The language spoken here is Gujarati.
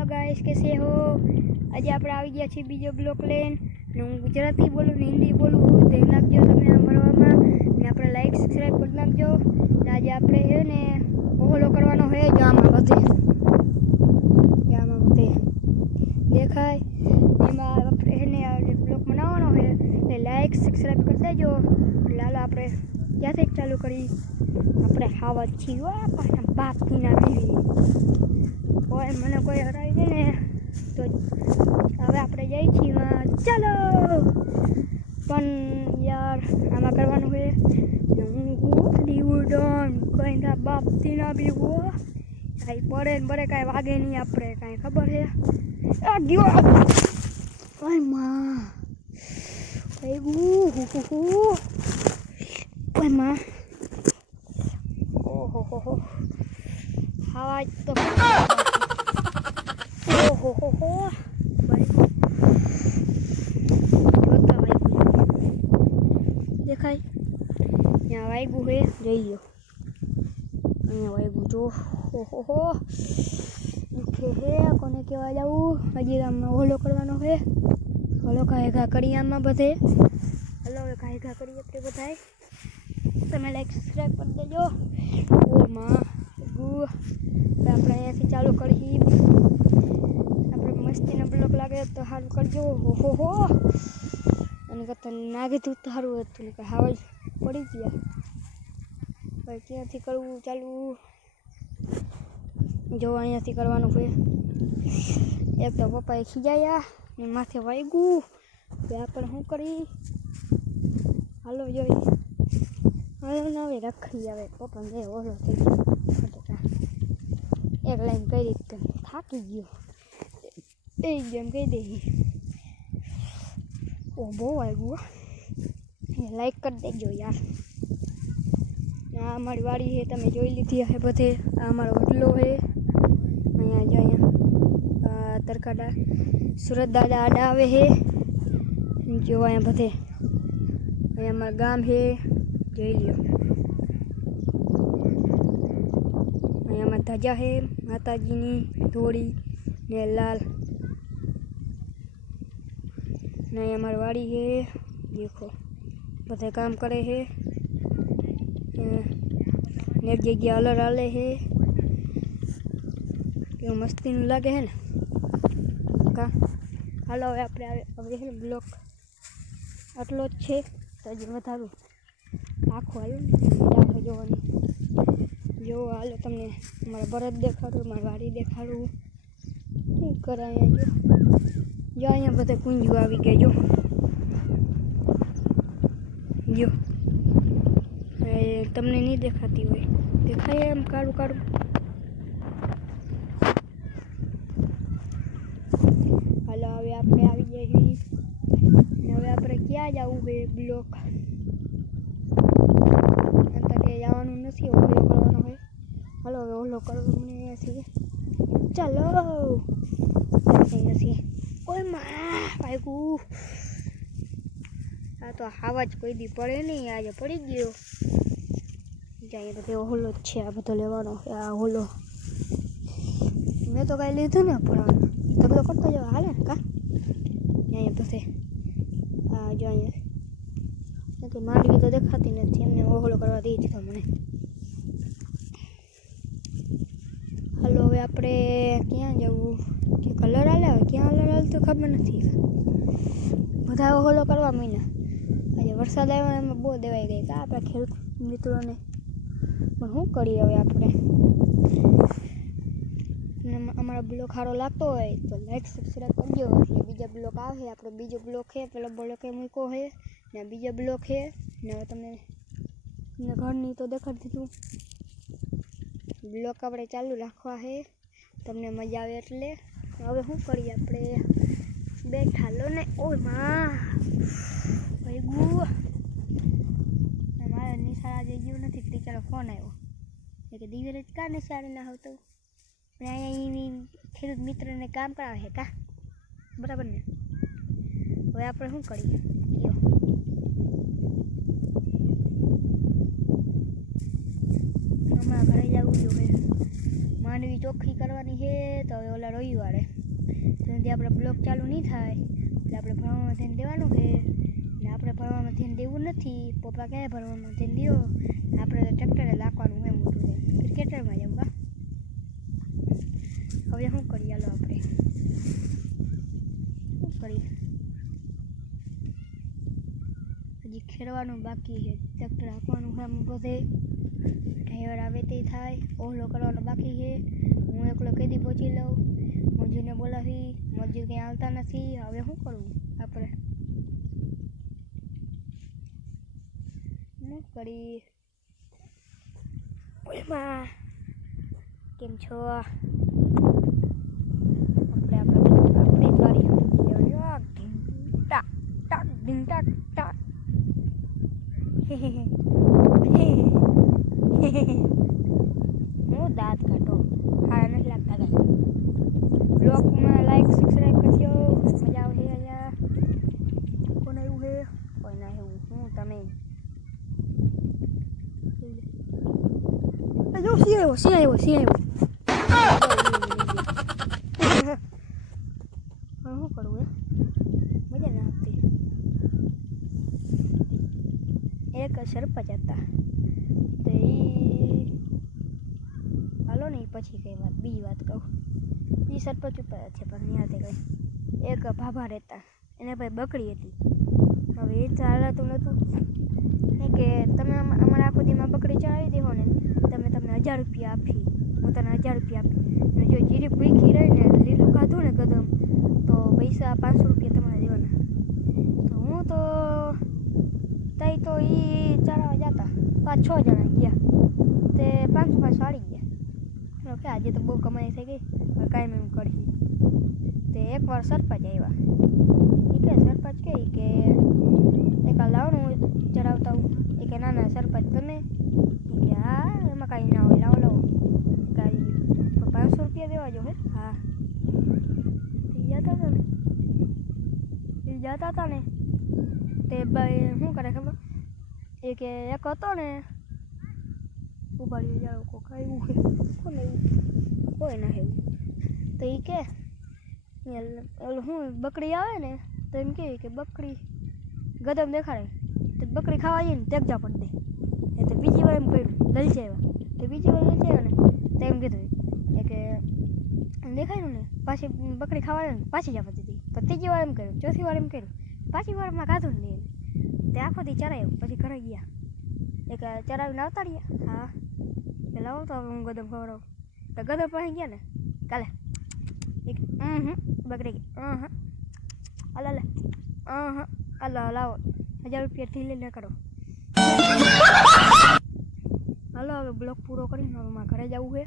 हेलो गाइस, कैसे हो? आज આપણે આવી ગયા છીએ બીજો બ્લોક લઈને ને હું ગુજરાતી બોલું ને હિન્દી બોલું ધ્યાન રાખજો તમે આ ભણવામાં ને આપણે લાઈક સબસ્ક્રાઇબ કરી નાખજો ને આજે આપણે છે ને ફોલો કરવાનો છે જો આમાં બધે દેખાય એમાં આપણે છે ને આ બ્લોક બનાવવાનો છે એટલે લાઈક સબસ્ક્રાઇબ કરી દેજો. લાલો આપણે ક્યાંથી ચાલુ કરી આપણે ખાવા છીએ પાછા બાપની ના બીવી કોઈ મને કોઈ હરાવી દે ને તો હવે આપણે જઈએ છીએ ચાલો. પણ યાર આમાં કરવાનું છે ડીવડન કઈ ના બાપથી ના બીવો કાંઈ પડે ને બરે કાંઈ વાગે નહીં આપણે કાંઈ ખબર છે આ ગયો ઓય માં ઓય માં ઓહો હવા તો ઓહો દેખાય ત્યાં વાગ્યું છે જઈ લો અહીંયા વાગ્યું જો ઓહો દુખે છે કોને કહેવા જવું હજી આમાં ઓલો કરવાનો છે ઓલો કાંઈ ઘા કરી આમાં બધે હલો હવે કાંઈ ઘા કરીએ આપણે બધાય તમે લાઈક સબસ્ક્રાઈબ કરી દેજો. ઓ માં આપણે અહીંયાથી ચાલુ કરી આપણે મસ્તીનો બ્લોક લાગે તો સારું કરજો. ઓહો અને કરતાં ના કીધું તો સારું હતું ને હાવ જ પડી ગયા ભાઈ ક્યાંથી કરવું ચાલુ જો અહીંયાથી કરવાનું છે. એક તો પપ્પાએ ખીજાયા ને માથે વાગ્યું તો આપણે શું કરી હાલો જોઈ હવે હવે રખડી આવે પપ્પા જે ઓલો થઈ ગયો એક લાઈન કરી થાકી ગયો એ જેમ કહી દે ઓ બહુ આવ્યું લાઈક કરી દેજો યાર. આ અમારી વાડી છે તમે જોઈ લીધી હશે બધે આ અમારો હોટલો છે અહીંયા જો અહીંયા તરકાડા સુરત દાદા આડા આવે છે જો અહીંયા બધે અહીંયા અમારું ગામ છે જોઈ લ્યો. અહીંયા ધજા છે માતાજીની ધોળી ને લાલ ને અહીંયા અમારી વાડી છે દેખો બધે કામ કરે છે ને એક જગ્યા અલર હાલે છે કેવું મસ્તીનું લાગે છે ને કા. હાલો હવે આપણે હવે છે ને બ્લોક આટલો જ છે તો હજી વધારું આખો હાલો ને આખો જોવાની જો હાલો તમને મારા બળદ દેખાડું મારી વાડી દેખાડું ઠીક કરે અહીંયા જો અહીંયા બધે કુંજું આવી ગયા જો તમને નહીં દેખાતી હોય દેખાય એમ કાળું કાળું. હાલો હવે આપણે આવી જઈએ હવે આપણે ક્યાં જવું છે બ્લોક કે જવાનું નથી ઓલો કરવાનો હોય. હાલો હવે ઓલો કરવો મને અહીંયાથી ચાલો અહીંયાથી ઓય માં ભાઈગું આ તો હાવા જ કોઈ દી પડે નહીં આજે પડી ગયો જાય બધે ઓલો જ છે આ બધો લેવાનો આ ઓલો મેં તો કાંઈ લીધું ને પણ તો બધો કરતો જાવ હાલે ને કા અહીંયા બધે આ જો અહીંયા કે માંડવી તો દેખાતી નથી એમને ઓહલો કરવા દઈ દીધો મને. હાલો હવે આપણે ક્યાં જવું કે કલર હાલે હવે ક્યાં કલર હાલ તો ખબર નથી બધા ઓહલો કરવા મીના આજે વરસાદ આવ્યો એમાં બહુ દેવાઈ ગઈ કા આપણા ખેડૂત મિત્રોને પણ શું કરીએ હવે આપણે. અમારો બ્લોક સારો લાગતો હોય તો લાઈક સબસ્ક્રાઈબ કરજો એટલે બીજા બ્લોક આવે આપણો બીજો બ્લોક છે પેલો બ્લોકે મૂક્યો છે ને બીજો બ્લોક છે ને હવે તમને ઘરની તો દેખાડી દીધું બ્લોક આપણે ચાલુ રાખવા છે તમને મજા આવે એટલે. હવે શું કરીએ આપણે બેઠા લો ને ઓય માં ભાઈ મારે નિશાળા જઈ ગયું નથી ટીચરનો ફોન આવ્યો કે દિવેલ જ કા નિશાળે ના આવતો પણ અહીંયા ખેડૂત મિત્રને કામ કરાવે છે કા બરાબર ને. હવે આપણે શું કરીએ કયો હમણાં ઘરે જવું જોઈએ માંડવી ચોખ્ખી કરવાની છે તો હવે ઓલા રવિવારે સુધી આપણે બ્લોગ ચાલુ નહીં થાય એટલે આપણે ભણવામાં ધ્યાન દેવાનું છે ને આપણે ભણવામાં ધ્યાન દેવું નથી. પપ્પા કહે ભણવામાં ધ્યાન દો, આપણે તો ટ્રેક્ટરે લાખવાનું હોય મોટું છે ક્રિકેટરમાં જવું કા. હવે શું કરીએ હાલો આપણે શું કરીએ, હજી ખેડવાનું બાકી છે, ટ્રેક્ટર હાંકવાનું છે. આમ બધે ડ્રાઈવર આવે તે થાય, ઓહલો કરવાનો બાકી છે. હું એકલો કેદી પહોંચી લઉં, મજૂરને બોલાવી, મજૂર કંઈ આવતા નથી. હવે શું કરવું આપણે, શું કરી. ઓલમાં કેમ છો, આપણે આપણી વારી ટાક ટાક ઢીંગ ટાક ટાક. હું દાંત કાઢો હારા નથી લાગતા કાંઈ. બ્લોગમાં લાઈક સબસ્ક્રાઈબ કરજો, મજા આવશે. અહીંયા કોને એવું છે, કોઈ ના એવું હું તમે સિંહ આવ્યો સિંહ આવ્યો સિંહ આવ્યો. શું કરવું મજા ના આવતી. એક સરપંચ હતા તો એ હાલો ને પછી કઈ વાત બીજી વાત કહું. એ સરપંચ ઉપર છે પણ યાદ કંઈ એક ભાભા રહેતા, એને ભાઈ બકરી હતી. હવે એ ચાલાતું નહોતું કે તમે અમારા આખો દીમાં બકરી ચડાવી દેવો ને તમે તમને 1000 રૂપિયા આપી, હું તને 1000 રૂપિયા આપી. અને જો જીરી ભૂખી રહીને લીલું ખાધું ને કદમ તો પૈસા 500 રૂપિયા તમારે દેવાના. તો હું તો તઈ તો એ ચડાવવા જતા 5-6 જણા ગયા તે 500 વાળી ગયા. ઓકે આજે તો બહુ કમાઈ થઈ ગઈ, કાંઈ એમ કરી. તે એકવાર સરપંચ આવ્યા, એ કે સરપંચ કે એક લાવણું ચડાવતા હું. એ કે ના ના સરપંચ તમે, એ કે હા એમાં કાંઈ ના હોય, લાવો કાંઈ 500 રૂપિયા દેવા જો હે. હા એ જતા હતા ને તે ભાઈ શું કરે ખબર, એ કે એક હતો ને ઉભાડી જાઓ કોક આવ્યું છે કોને એવું કોઈ ના એવું. તો એ કે ઓલું શું બકરી આવે ને તો એમ કે બકરી ગદમ દેખાડે તો બકરી ખાવા જઈએ ને તેગજા પડી દે. એ તો બીજી વાર એમ કર્યું લલચે આવ્યા, તો બીજી વાર લલચે આવ્યા ને તો એમ કીધું એ કે દેખાયું ને પાછી બકરી ખાવા આવે ને પાછી જવા દીધી. તો ત્રીજી વાર એમ કર્યું, ચોથી વાર એમ કર્યું, પાછી વારમાં ખાધું ને એને તે આખો દી ચરાયું. પછી ઘરે ગયા એક ચરાવીને આવતા રહ્યા. હા કે લાવો તો હવે હું ગદમ ખવડાવું. તો ગદમ પાસે ગયા ને કાલે એક બકરી ગઈ હાલો લે હાલો લાવો 1000 રૂપિયાથી લઈને કરો. હાલો હવે બ્લોગ પૂરો કરીને હવે મારા ઘરે જવું છે.